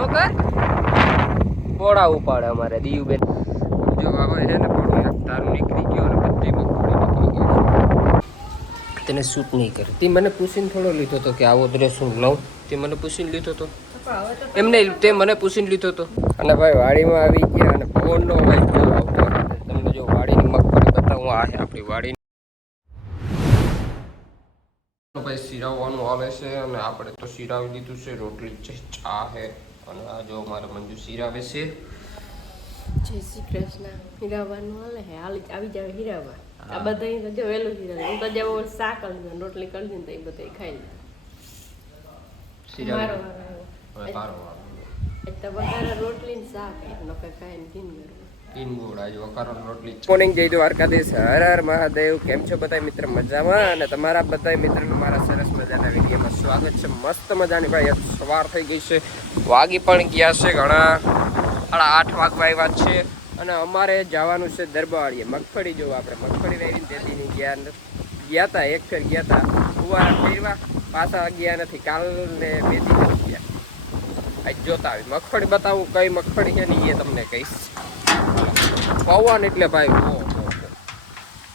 Okay પોડા ઉપાડે અમારે દીયુબેન જો આવે છે ને પડું તારું નીકળી ગયો ને બધી મગફળી નીકળી ગઈ તેને શૂટ નહીં કરે તે મને પૂછીને થોડો લીધો હતો કે આવો ડ્રેસ હું લઉં તે મને પૂછીને લીધો હતો એમને તે મને પૂછીને લીધો હતો અને ભાઈ વાડીમાં આવી ગયા અને પવનનો અવાજ જો આવતો તમને જો વાડીની મગફળી બતાવું આ છે આપણી વાડી ભાઈ શીરાવવાનું આવે છે અને આપણે તો શીરાવી દીધું છે રોટલી છે ચા છે અને આ જો મારે મંજુ શીરાવે છે જય શ્રી કૃષ્ણ હીરાવાનું હાલે હે આવી જાવ હીરાવા આ બધા જો વેલું હીરા હું તો જેવો શાક કરી રોટલી કરી દઉં તો એ બધા ખાઈ લે શીરાવે તારો એટલે વઘારા રોટલી ને શાક એનો કઈ ખાઈને તીન ગુડ આજ વઘારો રોટલી મોર્નિંગ જય દ્વારકાધીશ હર હર મહાદેવ કેમ છો બધા મિત્ર મજામાં અને તમારા બધા મિત્રોને મારા સરસ મજાના વિડીયોમાં સ્વાગત છે મસ્ત મજાની ભાઈ સવાર થઈ ગઈ છે વાગી પણ ગયા છે ઘણા 8:30 વાગવા આવ્યા છે અને અમારે જવાનું છે દરબારીએ મગફળી જોવા આપણે મગફળી વેરીને તેદીની ગયા હતા એક ફેર ગયા હતા ફુવારા ફેરવા પાછા ગયા નથી કાલ ને 2 દિવસ ગયા આજ જોતા આવી મગફળી બતાવું કઈ મગફળી છે ને એ તમને કહીશ પવન એટલે ભાઈ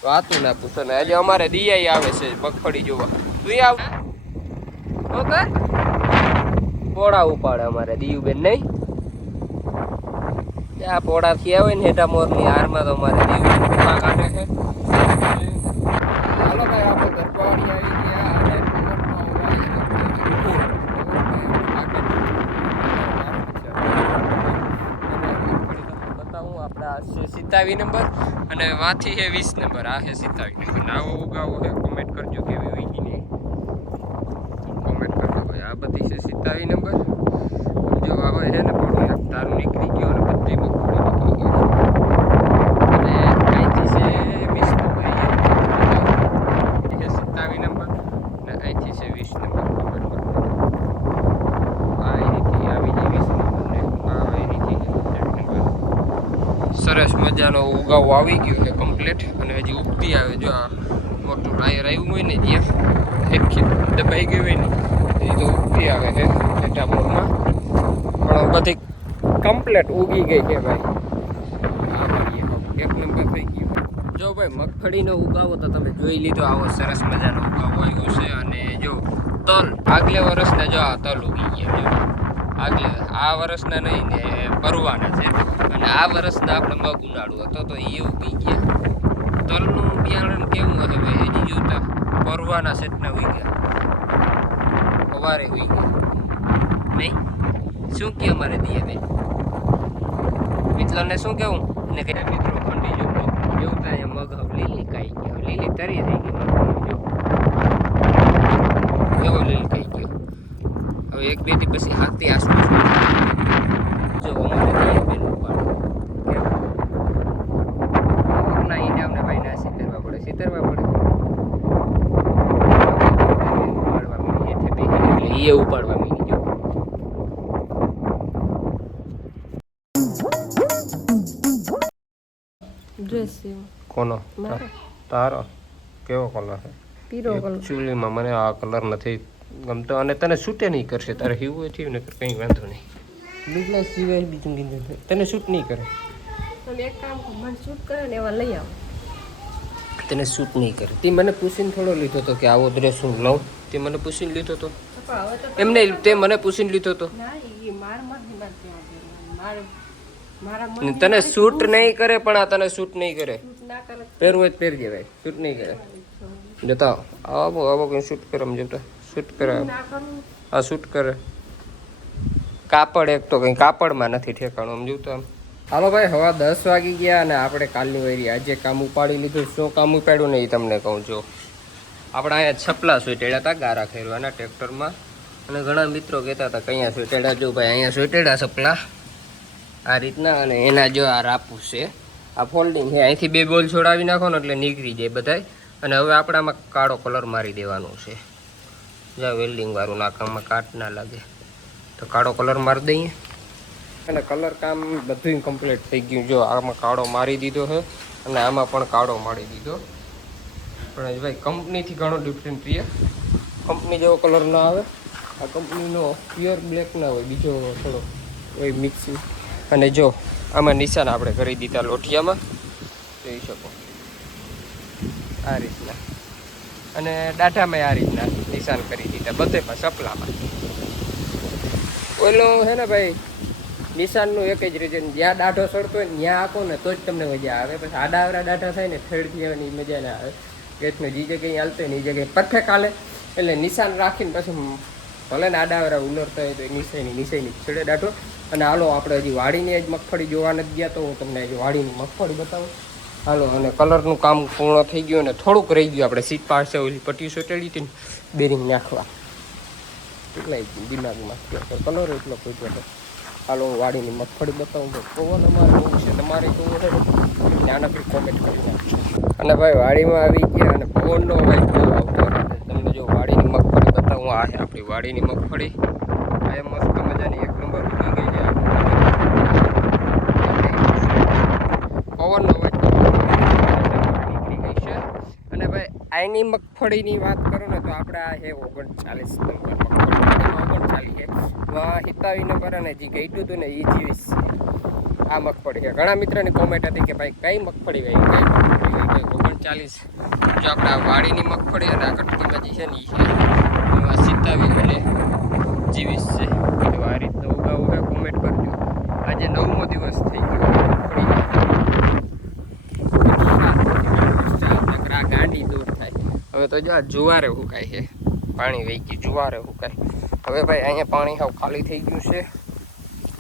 વાતું ના પૂછો ને આજે અમારે દિયાઈ આવે છે મગફળી જોવા તું આવ ઓકે પોડા ઉપાડે અમારે દિયુબેન નહીં આ પોડા થી આવે ને હેઠા મોરની હારમાં તો અમારે દિયુબેન પોડા કાઢે છે હાલો ભાઈ આપણે દરબારી આવી ગયા અને બતાવું આપણા છે 27 નંબર અને વાથી છે 20 નંબર આ છે 27 નંબર નાવો ઉગાવો છે કોમેન્ટ કરજો કેવી હોય કે નહીં કોમેન્ટ કરજો ભાઈ આ બધી છે 27 નંબર જો આવે છે ને પડું તારું નીકળી ગયો ને બધી મગફળી નીકળી ગઈ અને અહીંથી છે 20 નંબર છે 27 નંબર અને અહીંથી છે 20 નંબર કોમેન્ટ કરજો આ અહીંથી આવી જાય 20 નંબર ને આ અહીંથી 27 નંબર સરસ મજાનો ઉગાવો આવી ગયો છે કમ્પ્લીટ અને હજી ઉગતી આવે જો આ મોટું ટાયર આવ્યું હોય ને ત્યાં એક દબાઈ ગયું હોય ને એ તો ઉગતી આવે છે હેઠા મોરમાં પણ બધી કમ્પ્લીટ ઉગી ગઈ છે ભાઈ એક નંબર થઈ ગયું જો ભાઈ મગફળીનો ઉગાવો તો તમે જોઈ લીધો આવો સરસ મજાનો ઉગાવો આવ્યો છે અને જો તલ આગલે વર્ષના જો આ તલ ઉગી ગયા જો આગલે આ વર્ષના નહીં ને પરવાના છે અને આ વર્ષના આપણે મગ ઉનાળુ હતો તો એ ઉગી ગયા તલનું બિયારણ કેવું હશે ભાઈ હજી જોતા પરવાના સેટના ઉગી ગયા સવારે ઉગી ગયા નહીં શું કે અમારે દઈએ બેન મિત્રોને શું કેવું ને કઈ મિત્રો ખંડી જો એવું થાય મગ હવે લીલી કાઈ ગયો લીલી તરી થઈ ગઈ એવો લીલી કાઈ ગયો હવે 1-2 દી પછી હાથથી આસપાસ જો અમારે દઈએ બેન ઉપાડ એને અમને ભાઈ ના સીતરવા પડે ઉપાડવા મીની એટલે એ ઉપાડવા મીની જો ડ્રેસ કોનો તારો કેવો કલર છે પીરો કલર એકચ્યુઅલીમાં મને આ કલર નથી ગમતો અને તને શૂટે નહીં કરશે તારે હીવું થયું ને કંઈ વાંધો નહીં બીજલા સિવાય બીજું કીધું તને શૂટ નહીં કરે તમે એક કામ કરો મને શૂટ કરે ને એવા લઈ આવો તને શૂટ નહીં કરે તે મને પૂછીને થોડો લીધો હતો કે આવો ડ્રેસ હું લઉં તે મને પૂછીને લીધો હતો એમને તે મને પૂછીને લીધો હતો તને શૂટ નહીં કરે પણ આ તને શૂટ નહીં કરે પહેરવું હોય પહેરજે ભાઈ શૂટ નહીં કરે જતા આવો કંઈ શૂટ કરે આમ જતા શૂટ કરે આ શૂટ કરે કાપડ એક તો કંઈ કાપડમાં નથી ઠેકાણું આમ જોતો આમ હાલો ભાઈ હવા 10 વાગી ગયા અને આપણે કાલની વરી આજે કામ ઉપાડી લીધું શું કામ ઉપાડ્યું ને એ તમને કહું છું આપણે અહીંયા છપલા સુટેડા હતા ગારા ખેરવાના ટ્રેક્ટરમાં અને ઘણા મિત્રો કહેતા હતા કે અહીંયા સુટેડા જો ભાઈ અહીંયા સુટેડા છપલા આ રીતના અને એના જો આ રાપું છે આ ફોલ્ડિંગ છે અહીંથી 2 બોલ છોડાવી નાખો ને એટલે નીકળી જાય બધાય અને હવે આપણે આમાં કાળો કલર મારી દેવાનો છે જા વેલ્ડિંગ વાળું નાખવામાં કાટ ના લાગે તો કાળો કલર મારી દઈએ અને કલર કામ બધું કમ્પ્લીટ થઈ ગયું જો આમાં કાળો મારી દીધો છે અને આમાં પણ કાળો મારી દીધો પણ ભાઈ કંપનીથી ઘણો ડિફરન્ટ રહે કંપની જેવો કલર ના આવે આ કંપનીનો પ્યોર બ્લેક ના હોય બીજો થોડો હોય મિક્સિંગ. અને જો આમાં નિશાન આપણે કરી દીધા લોઠિયામાં જોઈ શકો આ રીતના, અને ડાઢામાં આ રીતના નિશાન કરી દીધા બધેમાં સપલામાં. ઓલો હે ને ભાઈ નિશાનનું એક જ રીઝન, જ્યાં દાઢો સડતો હોય ને ત્યાં આપો ને તો જ તમને મજા આવે. પછી આડાવરા દાઢા થાય ને થેડ થવાની મજા ના આવે. ગેસને જે જગ્યાએ હાલતો હોય ને એ જગ્યાએ પરફેક્ટ હાલે. એટલે નિશાન રાખીને પછી ભલે ને આડાવરા ઉલરતા હોય તો એ નિશાની છેડે દાઢો. અને હાલો આપણે હજી વાડીની જ મગફળી જોવા નથી ગયા તો હું તમને હજી વાડીની મગફળી બતાવું. હાલો, અને કલરનું કામ પૂર્ણ થઈ ગયું અને થોડુંક રહી ગયું. આપણે સીટ પાસે ઓલી પટ્ટી ચોટેલી હતી ને બેરિંગ નાખવા, એટલા દિમાગમાં કલર એટલો કોઈ હતો. હાલો વાડીની મગફળી બતાવું તો પવન અમારે બહુ છે, તમારે કેવું છે નાના પર કોમેન્ટ કરી નાખજો. અને ભાઈ વાડીમાં આવી ગયા અને પવનનો અવાજ કેવો આવતો તમને જો વાડીની મગફળી બતાવું. આ છે આપણી વાડીની મગફળી. આ મસ્ત મજાની એક નંબર ઉગી ગઈ છે. પવનનો અવાજ નીકળી ગઈ છે. અને ભાઈ આની મગફળીની વાત કરું ને તો આપણે આ છે 39 નંબર મગફળી. 39 છે હિતાવી નંબર. અને જે ગઈટું હતું ને એ 20 આ મગફળી છે. ઘણા મિત્રોની કોમેન્ટ હતી કે ભાઈ કઈ મગફળી ગઈ, કઈ મગફળી ગઈ. 39 જો આપણે આ વાડીની મગફળી અને આ કટકીમાં જે છે ને એ છે એમાં 27 અને 20 છે. તો આ રીતનું ઉગાવું છે. કોમેન્ટ કરજો. આજે 9મો દિવસ થઈ ગયો મગફળી. ગાંડી દૂર થાય. હવે તો જો આ જુવારે હુકાય છે, પાણી વહી ગયું જુવારે હુકાય. હવે ભાઈ અહીંયા પાણી હાવ ખાલી થઈ ગયું છે.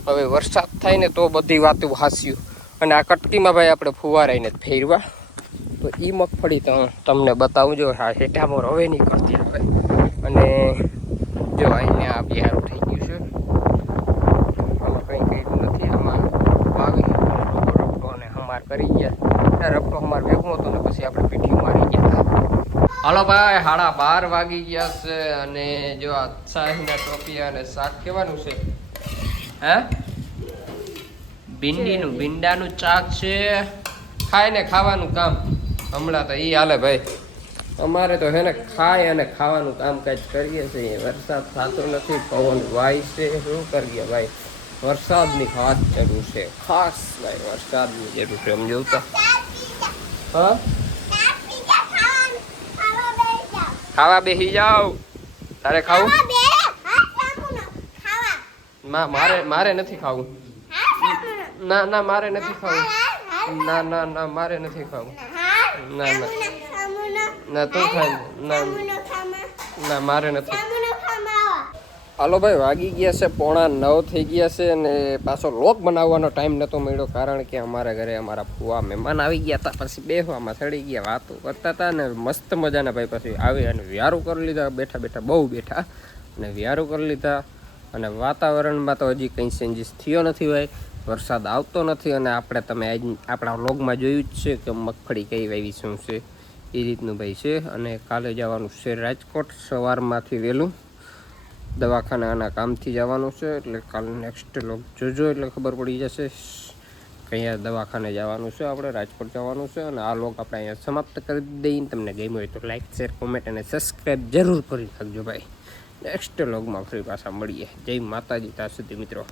હવે વરસાદ થાય ને તો બધી વાતો હાસ્યું. અને આ કટકીમાં ભાઈ આપણે ફુવારાઈને જ ફેરવા. તો એ મગફળી તો તમને બતાવું. જો આ હેઠામાં રવે નહીં કરતી હવે. અને જો અહીંયા આ બિહારું થઈ ગયું છે. આમાં કંઈ કર્યું નથી. આમાં વાવી રપટો અને હમાર કરી ગયા. રપટો હમાર ભેગું હતું ને પછી આપણે પીઠી મારી ગયા. હાલો ભાઈ 12:30 વાગી ગયા છે. અને જો આ શાહીના ટોપિયા અને શાક કેવાનું છે હે ભીંડાનું શાક છે. ખાય ને ખાવાનું કામ હમણાં તો એ હાલે ભાઈ. અમારે તો હે ને ખાય અને ખાવાનું કામકાજ કરીએ છીએ. વરસાદ થતો નથી, પવન વાય છે. શું કરીએ ભાઈ, વરસાદની ખાસ જરૂર છે. ખાસ ભાઈ વરસાદની જરૂર છે. સમજો તો હા ખાવા બેસી જાઓ. તારે ખાવું? મારે નથી ખાવું. ના મારે નથી ખાવું. ના મારે નથી ખાવું. ના તું ખા. ના મારે નથી. હાલો ભાઈ વાગી ગયા છે 8:45 થઈ ગયા છે. અને પાછો લોક બનાવવાનો ટાઈમ નહોતો મળ્યો કારણ કે અમારા ઘરે અમારા ફુવા મહેમાન આવી ગયા હતા. પછી બેસવામાં ચડી ગયા, વાતો કરતા હતા ને મસ્ત મજાના. ભાઈ પછી આવી અને વ્યારું કરી લીધા. બેઠા બેઠા બહુ બેઠા અને વ્યારું કરી લીધા. અને વાતાવરણમાં તો હજી કંઈ ચેન્જીસ થયો નથી ભાઈ. વરસાદ આવતો નથી. અને આપણે તમે આપણા વ્લોગમાં જોયું જ છે કે મગફળી કઈ વાવી શું છે એ રીતનું ભાઈ છે. અને કાલે જવાનું છે રાજકોટ સવારમાંથી વહેલું. દવાખાનાના કામથી જવાનું છે. એટલે કાલે નેક્સ્ટ વ્લોગ જોજો એટલે ખબર પડી જશે કયા દવાખાને જવાનું છે. આપણે રાજકોટ જવાનું છે. અને આ વ્લોગ આપણે અહીંયા સમાપ્ત કરી દઈએ. તમને ગમ્યું હોય તો લાઈક, શેર, કોમેન્ટ અને સબસ્ક્રાઈબ જરૂર કરી નાખજો ભાઈ. નેક્સ્ટ વ્લોગમાં ફરી પાછા મળીએ. જય માતાજી. ત્યાં સુધી મિત્રો.